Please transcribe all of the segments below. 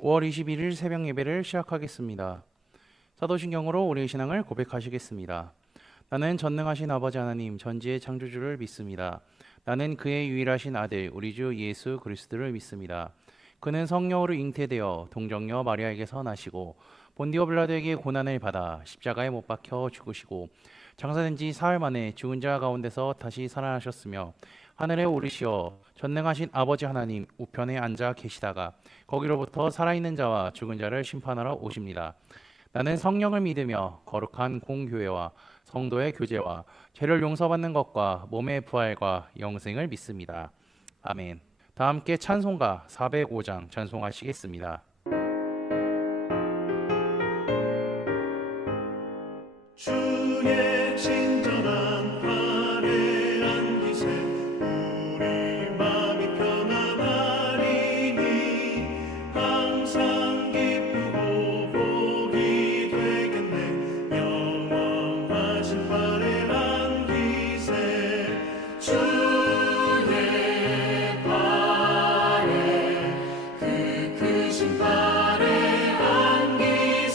5월 21일 새벽 예배를 시작하겠습니다. 사도신경으로 우리의 신앙을 고백하시겠습니다. 나는 전능하신 아버지 하나님 전지의 창조주를 믿습니다. 나는 그의 유일하신 아들 우리 주 예수 그리스도를 믿습니다. 그는 성령으로 잉태되어 동정녀 마리아에게서 나시고 본디오 빌라도에게 고난을 받아 십자가에 못 박혀 죽으시고 장사된 지 사흘 만에 죽은 자 가운데서 다시 살아나셨으며 하늘에 오르시어 전능하신 아버지 하나님 우편에 앉아 계시다가 거기로부터 살아있는 자와 죽은 자를 심판하러 오십니다. 나는 성령을 믿으며 거룩한 공교회와 성도의 교제와 죄를 용서받는 것과 몸의 부활과 영생을 믿습니다. 아멘. 다 함께 찬송가 405장 찬송하시겠습니다. 주의 친절한 팔에 안기세 우리 마음이 편안하리니 항상 기쁘고 복이 되겠네 영원하신 팔에 안기세 주의 팔에 그 크신 팔에 안기세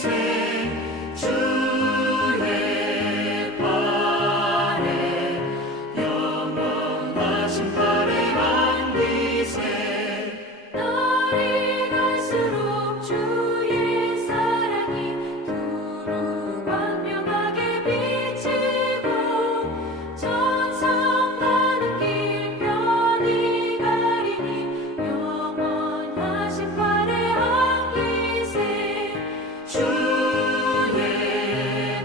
날이 갈수록 주의 사랑이 두루 광명하게 비치고 천성 가는 길 편히 가리니 영원하신 팔에 안기세 주의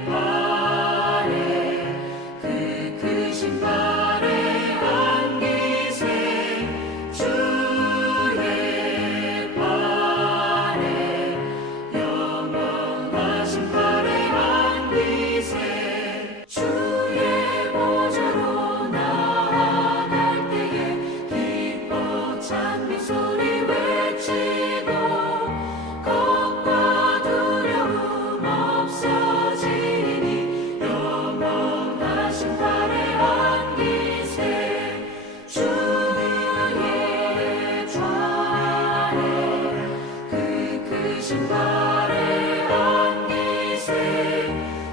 팔에 그 크신 팔에 안기세 주의 팔에 영원하신 팔에 안기세 주의 보좌로 나아갈 때에 기뻐 찬미 소리 외치고 겁과 두려움 없어지니 영원하신 팔에 안기세 주의 좌에 그 크신 팔에 안기세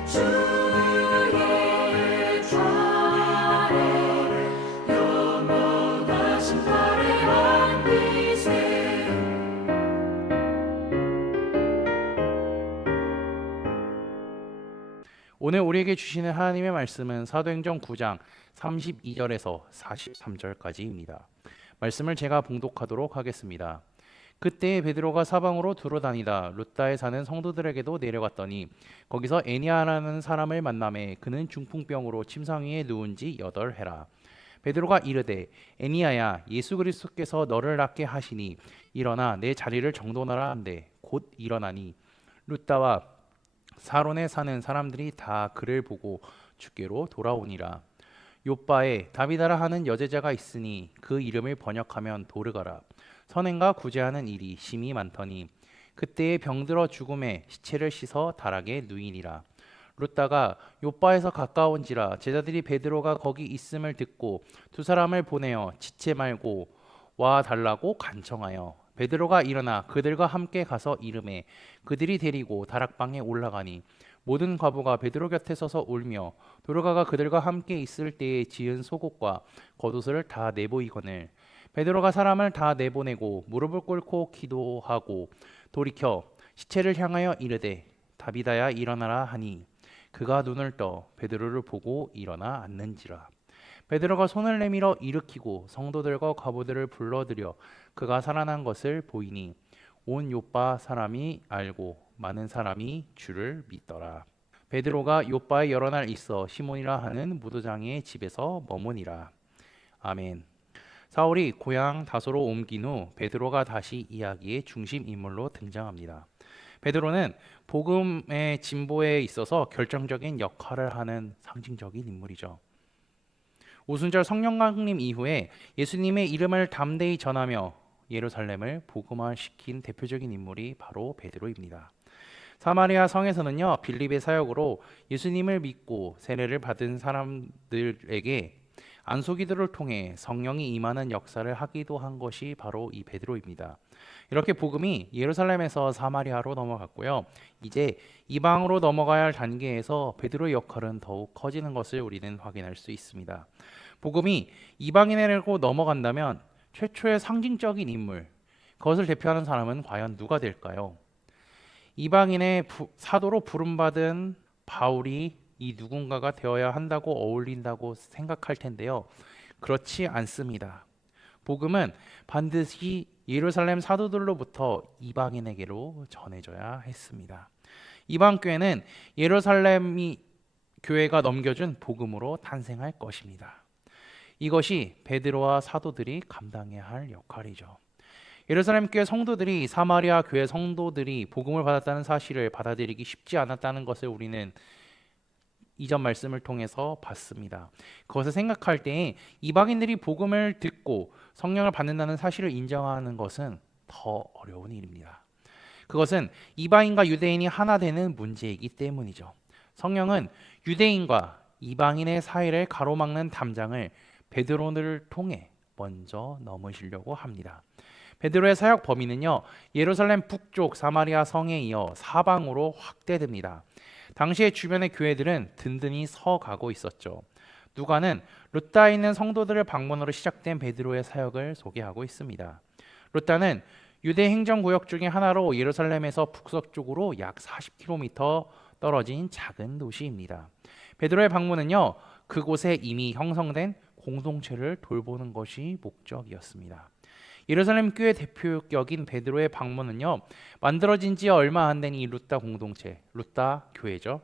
주의 좌에 영원하신 팔에 안기세 오늘 우리에게 주시는 하나님의 말씀은 사도행전 9장 32절에서 43절까지입니다. 말씀을 제가 봉독하도록 하겠습니다. 그때 베드로가 사방으로 두루 다니다 룻다에 사는 성도들에게도 내려갔더니 거기서 애니아라는 사람을 만나매 그는 중풍병으로 침상 위에 누운 지 8해라. 베드로가 이르되 애니아야 예수 그리스도께서 너를 낫게 하시니 일어나 내 자리를 정돈하라 한데 곧 일어나니 룻다와 사론에 사는 사람들이 다 그를 보고 주께로 돌아오니라. 욥바에 다비다라 하는 여제자가 있으니 그 이름을 번역하면 도르가라. 선행과 구제하는 일이 심히 많더니 그때에 병들어 죽음에 시체를 씻어 다락에 누이니라. 룻다가 욥바에서 가까운지라 제자들이 베드로가 거기 있음을 듣고 두 사람을 보내어 지체 말고 와 달라고 간청하여 베드로가 일어나 그들과 함께 가서 이르매 그들이 데리고 다락방에 올라가니 모든 과부가 베드로 곁에 서서 울며 도르가가 그들과 함께 있을 때에 지은 속옷과 겉옷을 다 내보이거늘 베드로가 사람을 다 내보내고 무릎을 꿇고 기도하고 돌이켜 시체를 향하여 이르되 다비다야 일어나라 하니 그가 눈을 떠 베드로를 보고 일어나 앉는지라. 베드로가 손을 내밀어 일으키고 성도들과 과부들을 불러들여 그가 살아난 것을 보이니 온 욥바 사람이 알고 많은 사람이 주를 믿더라. 베드로가 욥바에 여러 날 있어 시몬이라 하는 무도장의 집에서 머무니라. 아멘. 사울이 고향 다소로 옮긴 후 베드로가 다시 이야기의 중심 인물로 등장합니다. 베드로는 복음의 진보에 있어서 결정적인 역할을 하는 상징적인 인물이죠. 오순절 성령 강림 이후에 예수님의 이름을 담대히 전하며 예루살렘을 복음화시킨 대표적인 인물이 바로 베드로입니다. 사마리아 성에서는요, 빌립의 사역으로 예수님을 믿고 세례를 받은 사람들에게 안수기도를 통해 성령이 임하는 역사를 하기도 한 것이 바로 이 베드로입니다. 이렇게 복음이 예루살렘에서 사마리아로 넘어갔고요. 이제 이방으로 넘어가야 할 단계에서 베드로의 역할은 더욱 커지는 것을 우리는 확인할 수 있습니다. 복음이 이방인에게로 넘어간다면 최초의 상징적인 인물, 그것을 대표하는 사람은 과연 누가 될까요? 이방인의 사도로 부름받은 바울이 이 누군가가 되어야 한다고 어울린다고 생각할 텐데요. 그렇지 않습니다. 복음은 반드시 예루살렘 사도들로부터 이방인에게로 전해져야 했습니다. 이방 교회는 예루살렘이 교회가 넘겨준 복음으로 탄생할 것입니다. 이것이 베드로와 사도들이 감당해야 할 역할이죠. 예루살렘 교회 성도들이 사마리아 교회 성도들이 복음을 받았다는 사실을 받아들이기 쉽지 않았다는 것을 우리는 이전 말씀을 통해서 봤습니다. 그것을 생각할 때 이방인들이 복음을 듣고 성령을 받는다는 사실을 인정하는 것은 더 어려운 일입니다. 그것은 이방인과 유대인이 하나 되는 문제이기 때문이죠. 성령은 유대인과 이방인의 사이를 가로막는 담장을 베드로를 통해 먼저 넘으시려고 합니다. 베드로의 사역 범위는요, 예루살렘 북쪽 사마리아 성에 이어 사방으로 확대됩니다. 당시의 주변의 교회들은 든든히 서가고 있었죠. 누가는 루따에 있는 성도들을 방문으로 시작된 베드로의 사역을 소개하고 있습니다. 루따는 유대 행정구역 중의 하나로 예루살렘에서 북서쪽으로 약 40km 떨어진 작은 도시입니다. 베드로의 방문은요, 그곳에 이미 형성된 공동체를 돌보는 것이 목적이었습니다. 예루살렘 교회 대표격인 베드로의 방문은요, 만들어진 지 얼마 안 된 이 루따 공동체, 루따 교회죠.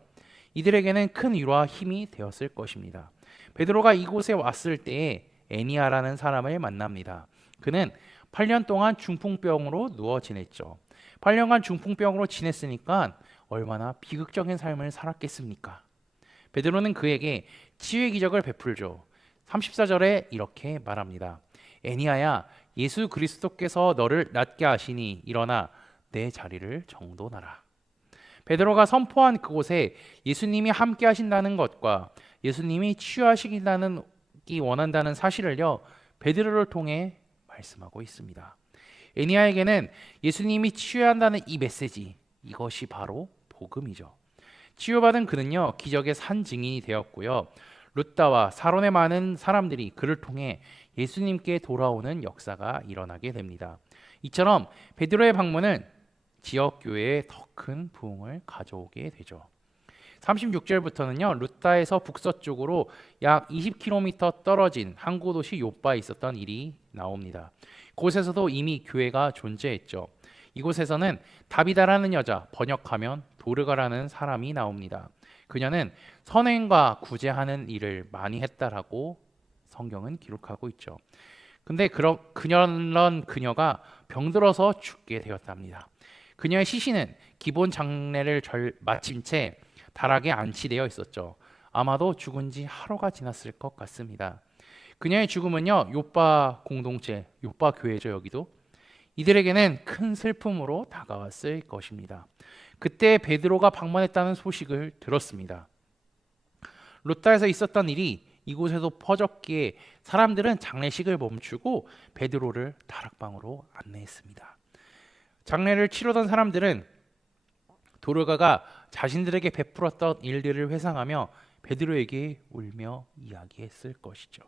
이들에게는 큰 위로와 힘이 되었을 것입니다. 베드로가 이곳에 왔을 때에 애니아라는 사람을 만납니다. 그는 8년 동안 중풍병으로 누워 지냈죠. 8년간 중풍병으로 지냈으니까 얼마나 비극적인 삶을 살았겠습니까? 베드로는 그에게 치유의 기적을 베풀죠. 34절에 이렇게 말합니다. 애니아야, 예수 그리스도께서 너를 낫게 하시니 일어나 내 자리를 정돈하라. 베드로가 선포한 그곳에 예수님이 함께 하신다는 것과 예수님이 치유하시기 원한다는 사실을요, 베드로를 통해 말씀하고 있습니다. 애니아에게는 예수님이 치유한다는 이 메시지, 이것이 바로 복음이죠. 치유받은 그는요, 기적의 산 증인이 되었고요. 루따와 사론의 많은 사람들이 그를 통해 예수님께 돌아오는 역사가 일어나게 됩니다. 이처럼 베드로의 방문은 지역 교회에 더 큰 부흥을 가져오게 되죠. 36절부터는요, 루따에서 북서쪽으로 약 20km 떨어진 항구 도시 요빠에 있었던 일이 나옵니다. 그곳에서도 이미 교회가 존재했죠. 이곳에서는 다비다라는 여자, 번역하면 도르가라는 사람이 나옵니다. 그녀는 선행과 구제하는 일을 많이 했다라고 성경은 기록하고 있죠. 근데 그녀가 병들어서 죽게 되었답니다. 그녀의 시신은 기본 장례를 마친 채 다락에 안치되어 있었죠. 아마도 죽은 지 하루가 지났을 것 같습니다. 그녀의 죽음은요, 요빠 공동체, 요빠 교회죠. 여기도 이들에게는 큰 슬픔으로 다가왔을 것입니다. 그때 베드로가 방문했다는 소식을 들었습니다. 루따에서 있었던 일이 이곳에도 퍼졌기에 사람들은 장례식을 멈추고 베드로를 다락방으로 안내했습니다. 장례를 치르던 사람들은 도르가가 자신들에게 베풀었던 일들을 회상하며 베드로에게 울며 이야기했을 것이죠.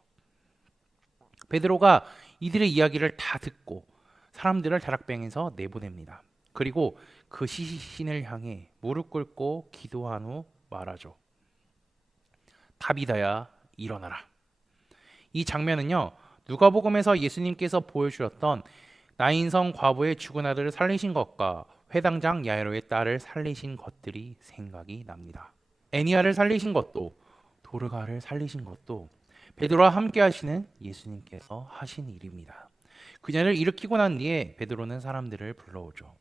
베드로가 이들의 이야기를 다 듣고 사람들을 다락방에서 내보냅니다. 그리고 그 시신을 향해 무릎 꿇고 기도한 후 말하죠. 다비다야, 일어나라. 이 장면은요, 누가복음에서 예수님께서 보여주셨던 나인성 과부의 죽은 아들을 살리신 것과 회당장 야이로의 딸을 살리신 것들이 생각이 납니다. 애니아를 살리신 것도 도르가를 살리신 것도 베드로와 함께 하시는 예수님께서 하신 일입니다. 그녀를 일으키고 난 뒤에 베드로는 사람들을 불러오죠.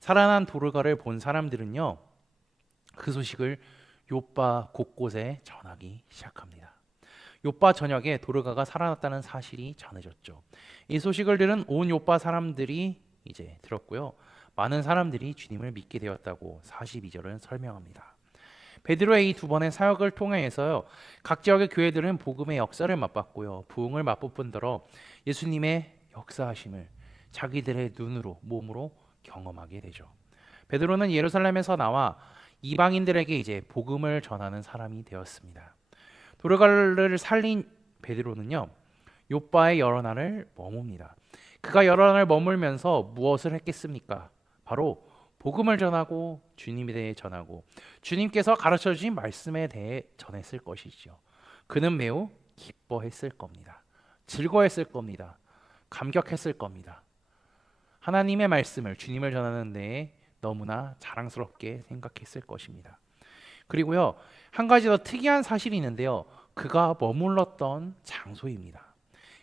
살아난 도르가를 본 사람들은요, 그 소식을 요빠 곳곳에 전하기 시작합니다. 요빠 전역에 도르가가 살아났다는 사실이 전해졌죠. 이 소식을 들은 온 요빠 사람들이 이제 들었고요. 많은 사람들이 주님을 믿게 되었다고 42절은 설명합니다. 베드로의 이 두 번의 사역을 통해서요, 각 지역의 교회들은 복음의 역사를 맛봤고요, 부흥을 맛볼 뿐더러 예수님의 역사하심을 자기들의 눈으로 몸으로 경험하게 되죠. 베드로는 예루살렘에서 나와 이방인들에게 이제 복음을 전하는 사람이 되었습니다. 도르갈르를 살린 베드로는요, 요빠에 여러 날을 머뭅니다. 그가 여러 날 머물면서 무엇을 했겠습니까? 바로 복음을 전하고 주님에 대해 전하고 주님께서 가르쳐 주신 말씀에 대해 전했을 것이지요. 그는 매우 기뻐했을 겁니다. 즐거워했을 겁니다. 감격했을 겁니다. 하나님의 말씀을, 주님을 전하는 데에 너무나 자랑스럽게 생각했을 것입니다. 그리고요, 한 가지 더 특이한 사실이 있는데요. 그가 머물렀던 장소입니다.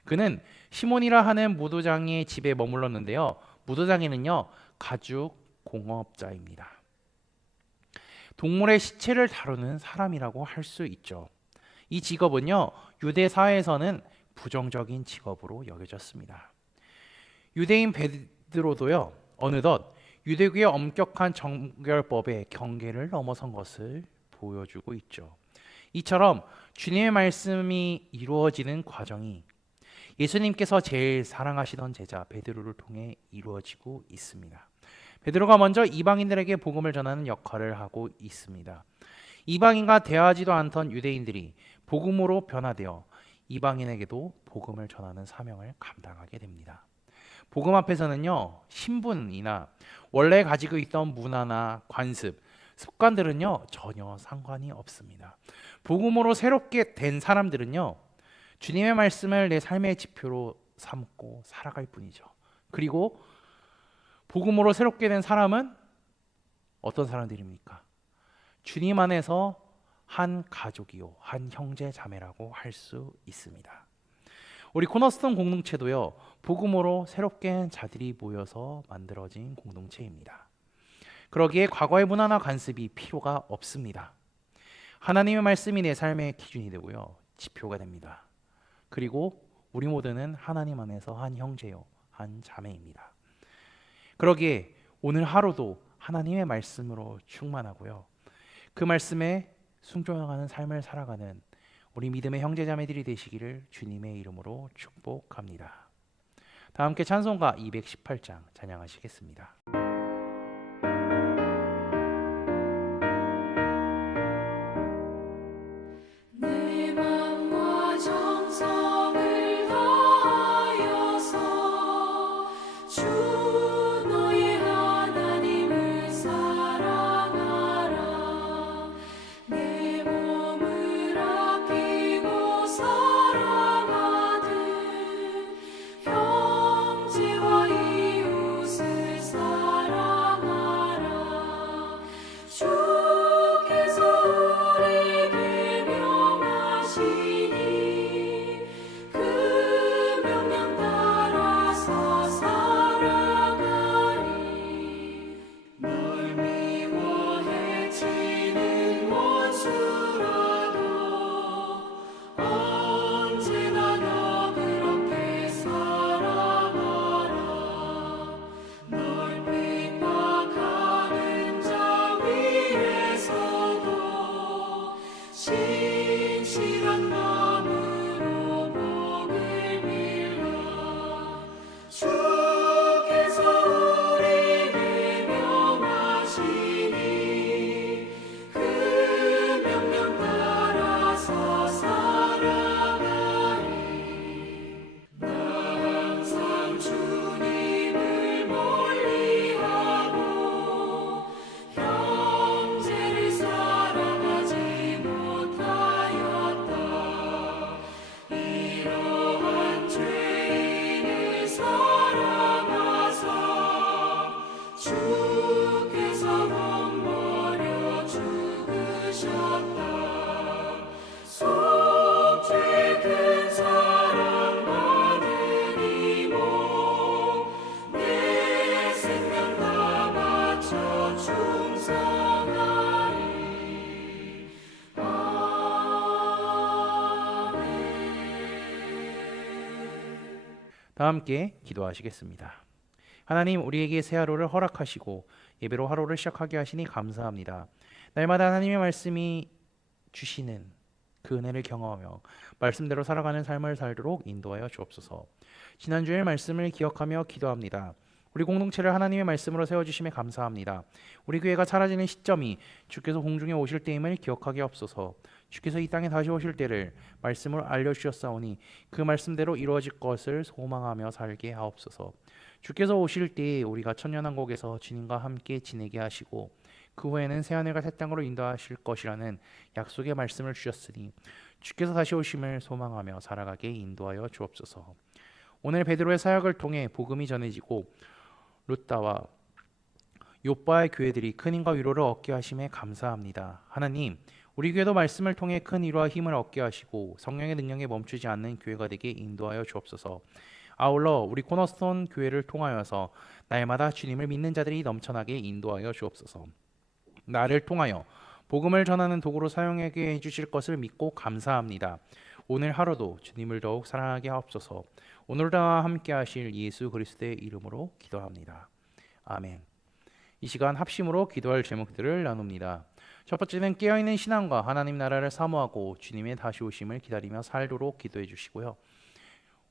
그는 시몬이라 하는 무도장의 집에 머물렀는데요. 무도장에는요, 가죽 공업자입니다. 동물의 시체를 다루는 사람이라고 할 수 있죠. 이 직업은요, 유대 사회에서는 부정적인 직업으로 여겨졌습니다. 유대인 베드로도요, 어느덧 유대교의 엄격한 정결법의 경계를 넘어선 것을 보여주고 있죠. 이처럼 주님의 말씀이 이루어지는 과정이 예수님께서 제일 사랑하시던 제자 베드로를 통해 이루어지고 있습니다. 베드로가 먼저 이방인들에게 복음을 전하는 역할을 하고 있습니다. 이방인과 대화하지도 않던 유대인들이 복음으로 변화되어 이방인에게도 복음을 전하는 사명을 감당하게 됩니다. 복음 앞에서는요, 신분이나 원래 가지고 있던 문화나 관습, 습관들은요, 전혀 상관이 없습니다. 복음으로 새롭게 된 사람들은요, 주님의 말씀을 내 삶의 지표로 삼고 살아갈 뿐이죠. 그리고 복음으로 새롭게 된 사람은 어떤 사람들입니까? 주님 안에서 한 가족이요, 한 형제 자매라고 할 수 있습니다. 우리 코너스톤 공동체도요, 복음으로 새롭게 한 자들이 모여서 만들어진 공동체입니다. 그러기에 과거의 문화나 관습이 필요가 없습니다. 하나님의 말씀이 내 삶의 기준이 되고요, 지표가 됩니다. 그리고 우리 모두는 하나님 안에서 한 형제요, 한 자매입니다. 그러기에 오늘 하루도 하나님의 말씀으로 충만하고요, 그 말씀에 순종하는 삶을 살아가는 우리 믿음의 형제자매들이 되시기를 주님의 이름으로 축복합니다. 다 함께 찬송가 218장 찬양하시겠습니다. 내 맘과 정성을 다하여서 주 너의 하나님을 사랑하라. 내 몸을 아끼고 사랑하듯 형제와 이웃을 사랑하라. 주께서 우리에게 명하시니 그 명령 따라서 살아가리. 널 미워해 치는 원수라도 언제나 너 그렇게 사랑하라. 널 핍박하는 자 위에서도 신실한 마음으로 복을 빌라. 주께서 우리에게 명하시니 그 명령 따라서 살아가리. 나 항상 주님을 멀리하고 형제를 사랑하지 못하였다. 이러한 죄인을 사랑하사 주께서 몸버려 죽으셨다. 속죄 큰 사랑 받은 이모 내 생명 다 바쳐 충성하리. 다 함께 기도하시겠습니다. 하나님, 우리에게 새 하루를 허락하시고 예배로 하루를 시작하게 하시니 감사합니다. 날마다 하나님의 말씀이 주시는 그 은혜를 경험하며 말씀대로 살아가는 삶을 살도록 인도하여 주옵소서. 지난주일 말씀을 기억하며 기도합니다. 우리 공동체를 하나님의 말씀으로 세워주심에 감사합니다. 우리 교회가 사라지는 시점이 주께서 공중에 오실 때임을 기억하게 없소서. 주께서 이 땅에 다시 오실 때를 말씀으로 알려주셨사오니 그 말씀대로 이루어질 것을 소망하며 살게 하옵소서. 주께서 오실 때에 우리가 천년왕국에서 주님과 함께 지내게 하시고 그 후에는 새하늘과 새 땅으로 인도하실 것이라는 약속의 말씀을 주셨으니 주께서 다시 오심을 소망하며 살아가게 인도하여 주옵소서. 오늘 베드로의 사역을 통해 복음이 전해지고 루다와 요빠의 교회들이 큰 힘과 위로를 얻게 하심에 감사합니다. 하나님, 우리 교회도 말씀을 통해 큰 위로와 힘을 얻게 하시고 성령의 능력에 멈추지 않는 교회가 되게 인도하여 주옵소서. 아울러 우리 코너스톤 교회를 통하여서 날마다 주님을 믿는 자들이 넘쳐나게 인도하여 주옵소서. 나를 통하여 복음을 전하는 도구로 사용하게 해주실 것을 믿고 감사합니다. 오늘 하루도 주님을 더욱 사랑하게 하옵소서. 오늘도 나와 함께 하실 예수 그리스도의 이름으로 기도합니다. 아멘. 이 시간 합심으로 기도할 제목들을 나눕니다. 첫 번째는 깨어있는 신앙과 하나님 나라를 사모하고 주님의 다시 오심을 기다리며 살도록 기도해 주시고요.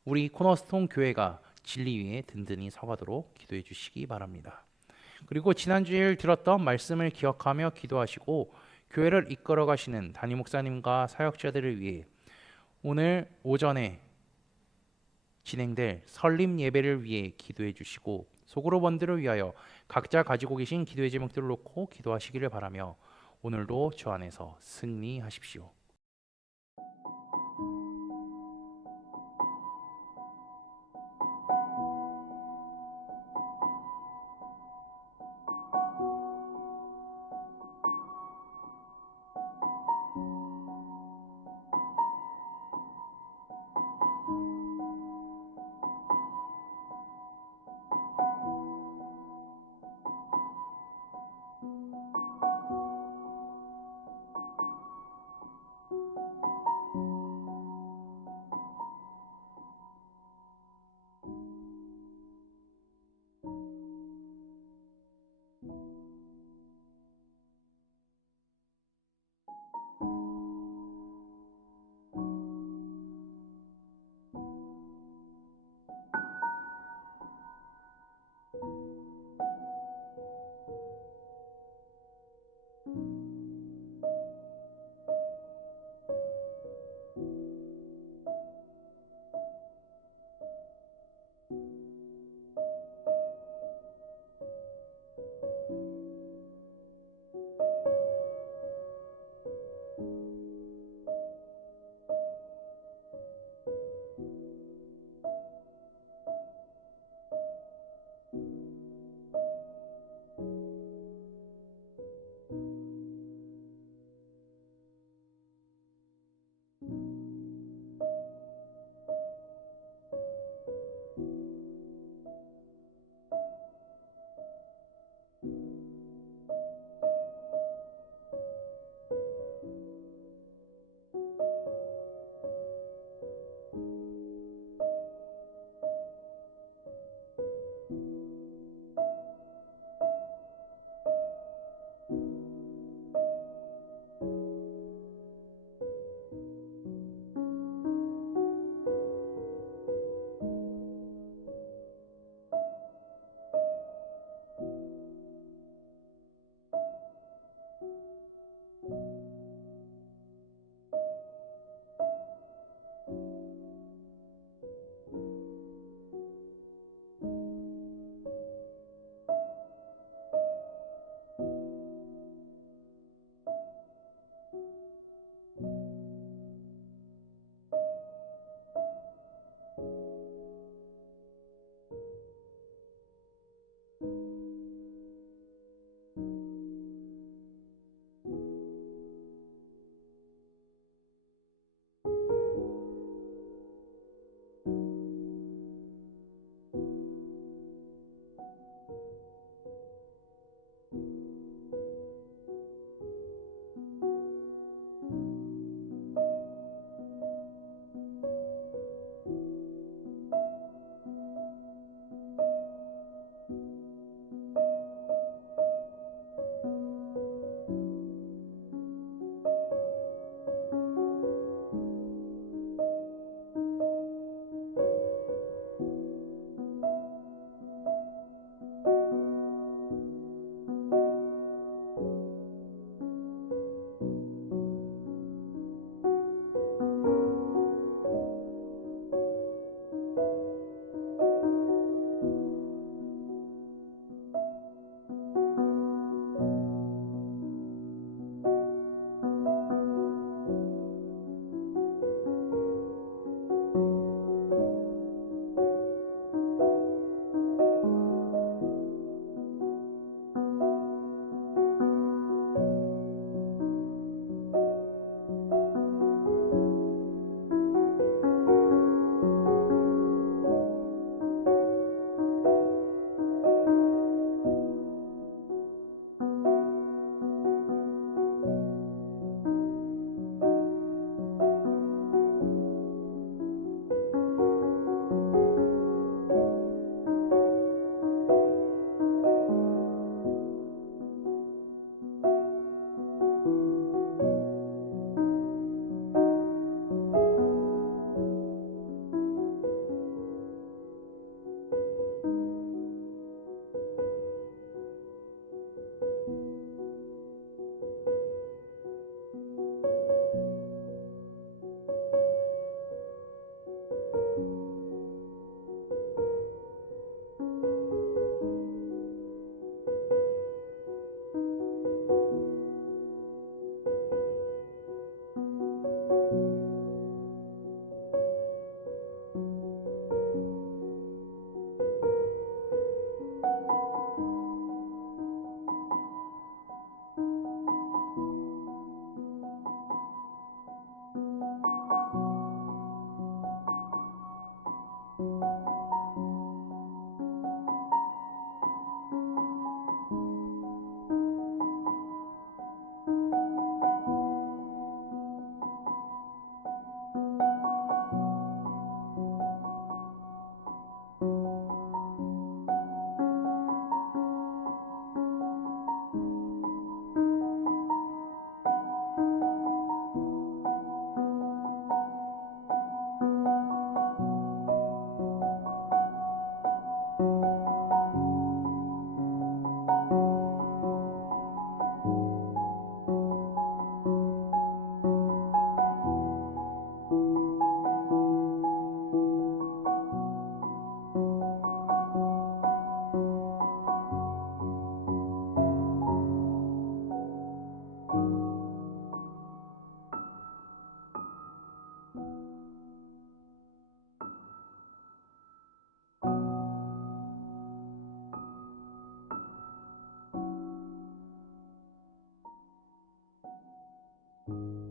우리 코너스톤 교회가 진리 위에 든든히 서가도록 기도해 주시기 바랍니다. 그리고 지난주에 들었던 말씀을 기억하며 기도하시고 교회를 이끌어 가시는 담임 목사님과 사역자들을 위해 오늘 오전에 진행될 설립 예배를 위해 기도해 주시고 소그룹원들을 위하여 각자 가지고 계신 기도의 제목들을 놓고 기도하시기를 바라며 오늘도 주 안에서 승리하십시오. 주옵소서.